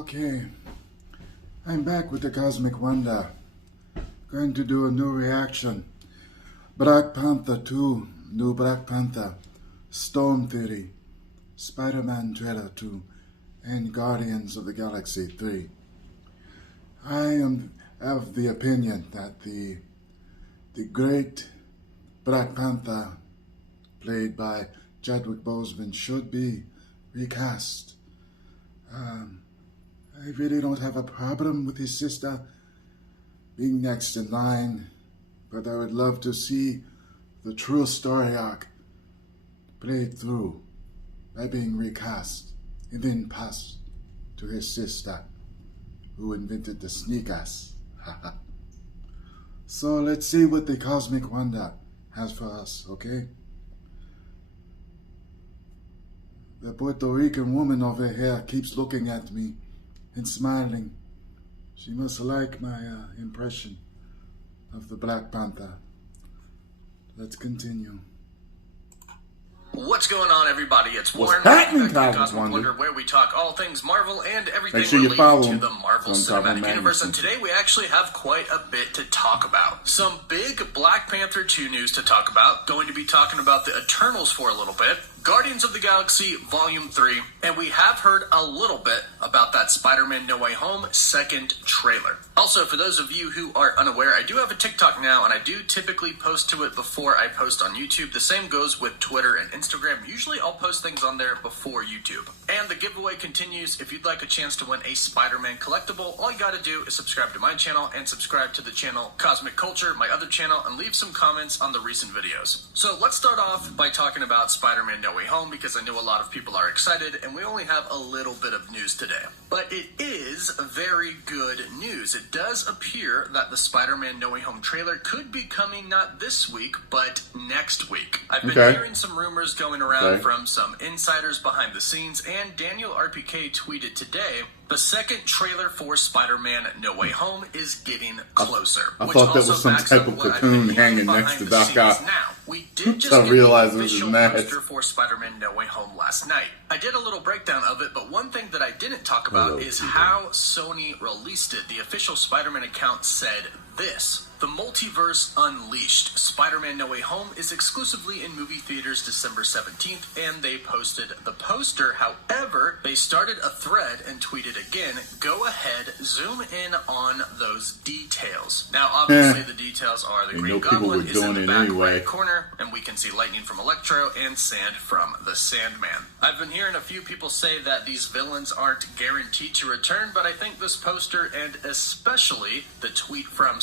Okay, I'm back with the Cosmic Wonder. Going to do a new reaction. Black Panther 2, new Black Panther, Storm Theory, Spider-Man Trailer 2, and Guardians of the Galaxy 3. I am of the opinion that the great Black Panther, played by Chadwick Boseman, should be recast. I really don't have a problem with his sister being next in line, but I would love to see the true story arc played through by being recast and then passed to his sister, who invented the sneakers. So let's see what the Cosmic Wonder has for us, okay? The Puerto Rican woman over here keeps looking at me and smiling. She must like my impression of the Black Panther. Let's continue. What's going on, everybody? It's Warren. Happening, Cosmic Wonder, where we talk all things Marvel and everything related to the Marvel Cinematic Universe. And today we actually have quite a bit to talk about. Some big Black Panther 2 news to talk about. Going to be talking about the Eternals for a little bit. Guardians of the Galaxy Volume 3, and we have heard a little bit about that Spider-Man No Way Home second trailer. Also, for those of you who are unaware, I do have a TikTok now, and I do typically post to it before I post on YouTube. The same goes with Twitter and Instagram. Usually I'll post things on there before YouTube. And the giveaway continues. If you'd like a chance to win a Spider-Man collectible, all you gotta do is subscribe to my channel and subscribe to the channel Cosmic Culture, my other channel, and leave some comments on the recent videos. So let's start off by talking about Spider-Man No Way Home, because I know a lot of people are excited, and we only have a little bit of news today. But it is very good news. It does appear that the Spider-Man No Way Home trailer could be coming not this week, but next week. I've been hearing some rumors going around from some insiders behind the scenes, and Daniel RPK tweeted today, the second trailer for Spider-Man No Way Home is getting closer. I thought that was some type of cocoon hanging next to Doc Ock. Now, we did just get the official poster for Spider-Man No Way Home last night. I did a little breakdown of it, but one thing that I didn't talk about is how Sony released it. The official Spider-Man account said this: the Multiverse Unleashed. Spider-Man No Way Home is exclusively in movie theaters December 17th, and they posted the poster. However, they started a thread and tweeted again, go ahead, zoom in on those details. Now, obviously, the details are the Green Goblin is in the back right corner, and we can see lightning from Electro and sand from the Sandman. I've been hearing a few people say that these villains aren't guaranteed to return, but I think this poster, and especially the tweet from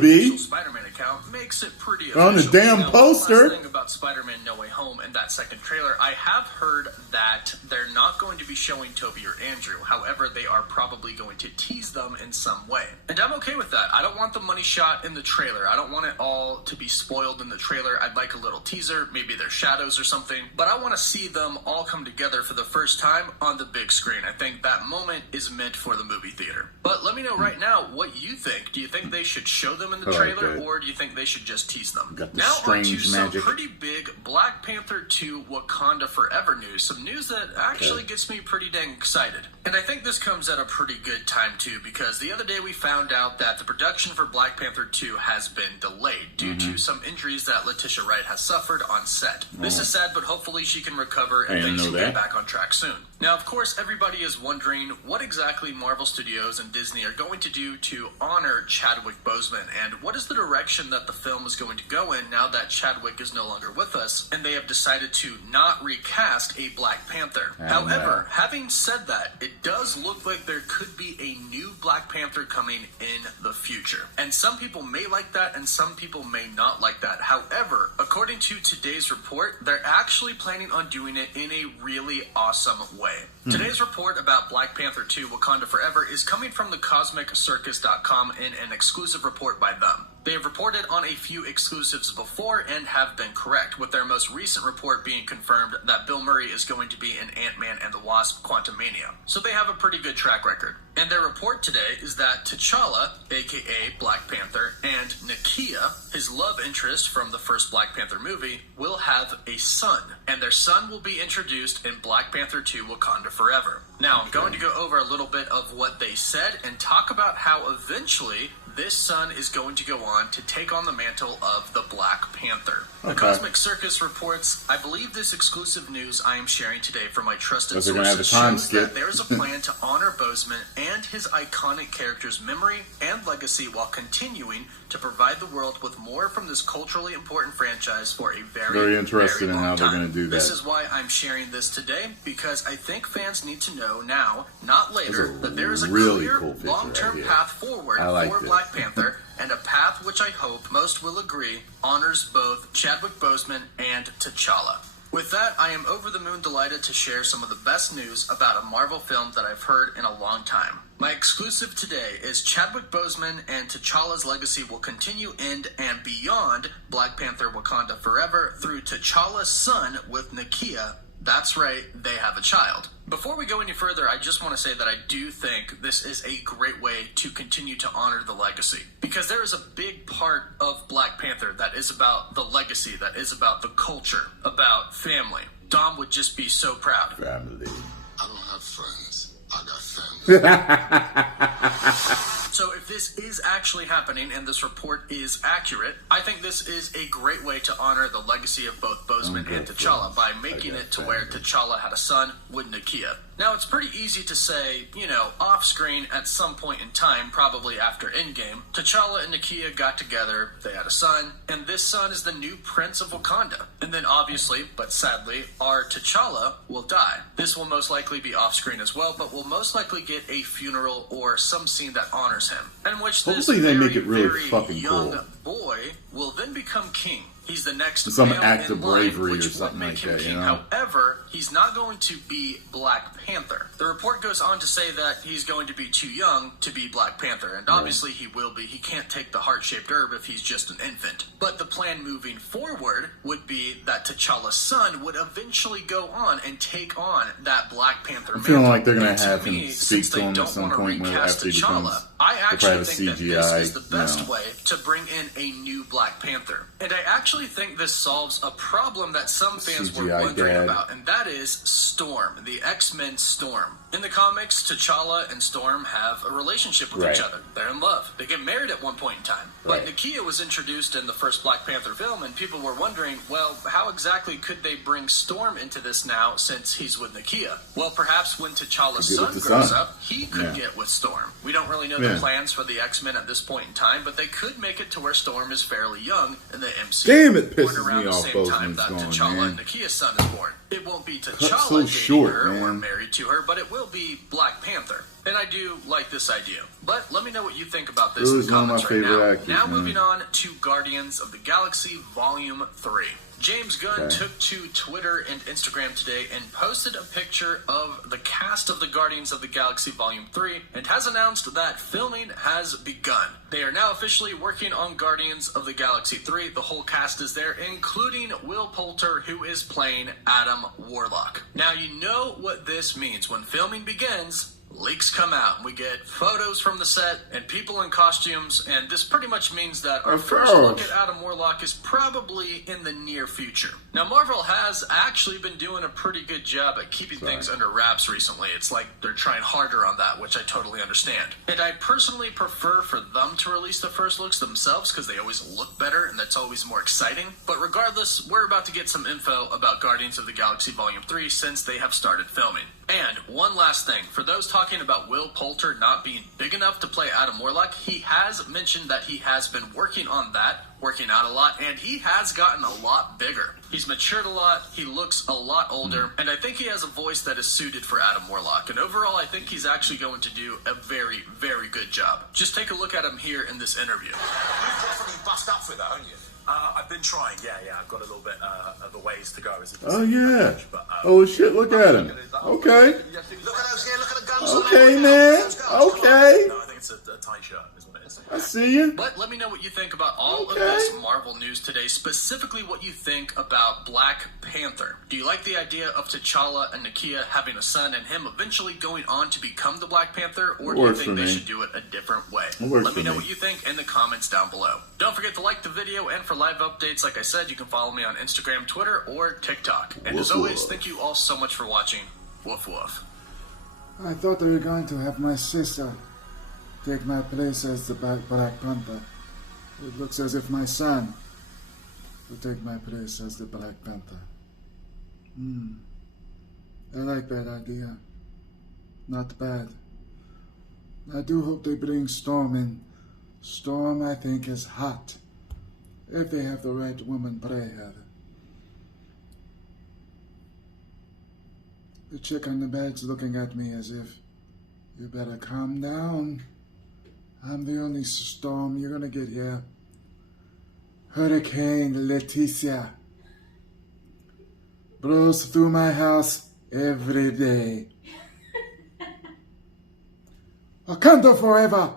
be Spider-Man account, makes it pretty on the damn poster. Last thing about Spider-Man No Way Home and that second trailer, I have heard that they're not going to be showing Toby or Andrew. However, they are probably going to tease them in some way. And I'm okay with that. I don't want the money shot in the trailer. I don't want it all to be spoiled in the trailer. I'd like a little teaser, maybe their shadows or something. But I want to see them all come together for the first time on the big screen. I think that moment is meant for the movie theater. But let me know right now what you think. Do you think they should show them in the trailer, or do you think they should just tease them? Now on to some pretty big Black Panther 2 Wakanda Forever news. Some news that actually gets me pretty dang excited. And I think this comes at a pretty good time too, because the other day we found out that the production for Black Panther 2 has been delayed due to some injuries that Letitia Wright has suffered on set. This is sad, but hopefully she can recover and things can get back on track soon. Now, of course, everybody is wondering what exactly Marvel Studios and Disney are going to do to honor Chadwick Boseman, and what is the direction that the film is going to go in now that Chadwick is no longer with us, and they have decided to not recast a Black Panther. However, having said that, it does look like there could be a new Black Panther coming in the future. And some people may like that, and some people may not like that. However, according to today's report, they're actually planning on doing it in a really awesome way. Today's report about Black Panther 2 Wakanda Forever is coming from the CosmicCircus.com in an exclusive report by them. They have reported on a few exclusives before and have been correct, with their most recent report being confirmed that Bill Murray is going to be in Ant-Man and the Wasp: Quantumania. So they have a pretty good track record. And their report today is that T'Challa, aka Black Panther, and Nakia, his love interest from the first Black Panther movie, will have a son. And their son will be introduced in Black Panther 2: Wakanda Forever. Now, I'm going to go over a little bit of what they said and talk about how eventually this son is going to go on to take on the mantle of the Black Panther. The Cosmic Circus reports, I believe this exclusive news I am sharing today from my trusted sources shows that there is a plan to honor Boseman and his iconic character's memory and legacy while continuing to provide the world with more from this culturally important franchise for a very interested in how they're going to do that. This is why I'm sharing this today, because I think fans need to know now, not later, that there is a really clear cool long-term path forward for Black Panther, and a path which I hope most will agree honors both Chadwick Boseman and T'Challa. With that, I am over the moon delighted to share some of the best news about a Marvel film that I've heard in a long time. My exclusive today is Chadwick Boseman and T'Challa's legacy will continue in and beyond Black Panther Wakanda Forever through T'Challa's son with Nakia. That's right, they have a child. Before we go any further, I just want to say that I do think this is a great way to continue to honor the legacy. Because there is a big part of Black Panther that is about the legacy, that is about the culture, about family. Dom would just be so proud. Family. I don't have friends. I got family. So if this is actually happening and this report is accurate, I think this is a great way to honor the legacy of both Boseman and T'Challa by making it to where T'Challa had a son with Nakia. Now, it's pretty easy to say, off screen at some point in time, probably after Endgame, T'Challa and Nakia got together, they had a son, and this son is the new Prince of Wakanda. And then obviously, but sadly, our T'Challa will die. This will most likely be off screen as well, but will most likely get a funeral or some scene that honors him, in which this they very, make it really very fucking young cool. boy will then become king. He's the next Some male act in of line, bravery which or would something make like him that, king. However, he's not going to be Black Panther. The report goes on to say that he's going to be too young to be Black Panther, and obviously he will be. He can't take the heart-shaped herb if he's just an infant. But the plan moving forward would be that T'Challa's son would eventually go on and take on that Black Panther mantle. I'm feeling like they're going And to have me, him speak since to they him at don't some want to point recast after he becomes... T'Challa, I They'll actually probably think have that CGI, this is the best way to bring in a new Black Panther. And I actually think this solves a problem that some fans were CGI wondering dad. about, and that is Storm, the X-Men Storm. In the comics, T'Challa and Storm have a relationship with each other. They're in love. They get married at one point in time. But Nakia was introduced in the first Black Panther film, and people were wondering, well, how exactly could they bring Storm into this now since he's with Nakia? Well, perhaps when T'Challa's son grows up, he could get with Storm. We don't really know the plans for the X-Men at this point in time, but they could make it to where Storm is fairly young in the MCU. Damn, it Born pisses around me the off same time Boseman's that going, T'Challa man. and Nakia's son is born. It won't be so T'Challa dating short, her or man. married to her, but it will be Black Panther. And I do like this idea. But let me know what you think about this in the comments right now. Now moving on to Guardians of the Galaxy Volume 3. James Gunn took to Twitter and Instagram today and posted a picture of the cast of the Guardians of the Galaxy Volume 3 and has announced that filming has begun. They are now officially working on Guardians of the Galaxy 3. The whole cast is there, including Will Poulter, who is playing Adam Warlock. Now, you know what this means. When filming begins, leaks come out. We get photos from the set and people in costumes, and this pretty much means that our first look at Adam Warlock is probably in the near future. Now, Marvel has actually been doing a pretty good job at keeping things under wraps recently. It's like they're trying harder on that, which I totally understand. And I personally prefer for them to release the first looks themselves because they always look better and that's always more exciting. But regardless, we're about to get some info about Guardians of the Galaxy Volume 3 since they have started filming. And one last thing, for those talking about Will Poulter not being big enough to play Adam Warlock, he has mentioned that he has been working on that, working out a lot, and he has gotten a lot bigger. He's matured a lot, he looks a lot older, and I think he has a voice that is suited for Adam Warlock. And overall, I think he's actually going to do a very, very good job. Just take a look at him here in this interview. You've definitely bust up for that, haven't you? I've been trying, yeah. I've got a little bit of a ways to go. Oh, yeah. But, oh, shit, look at him. Okay. Look at those, look at the guns. Okay, man. Okay. No, I think it's a tight shirt, isn't it? I see you. But let me know what you think about all of Okay. this Marvel news today, specifically what you think about Black Panther. Do you like the idea of T'Challa and Nakia having a son and him eventually going on to become the Black Panther, or do you Works think for they me. should do it a different way? Works Let me for know me. what you think in the comments down below. Don't forget to like the video, and for live updates, like I said, you can follow me on Instagram, Twitter, or TikTok. And as Woof, always, woof. thank you all so much for watching. Woof woof. I thought they were going to have my sister take my place as the Black Panther. It looks as if my son will take my place as the Black Panther. I like that idea. Not bad. I do hope they bring Storm in. Storm, I think, is hot. If they have the right woman play her. The chick on the bed's looking at me as if, you better calm down. I'm the only storm you're gonna get here. Hurricane Leticia blows through my house every day. Wakanda forever!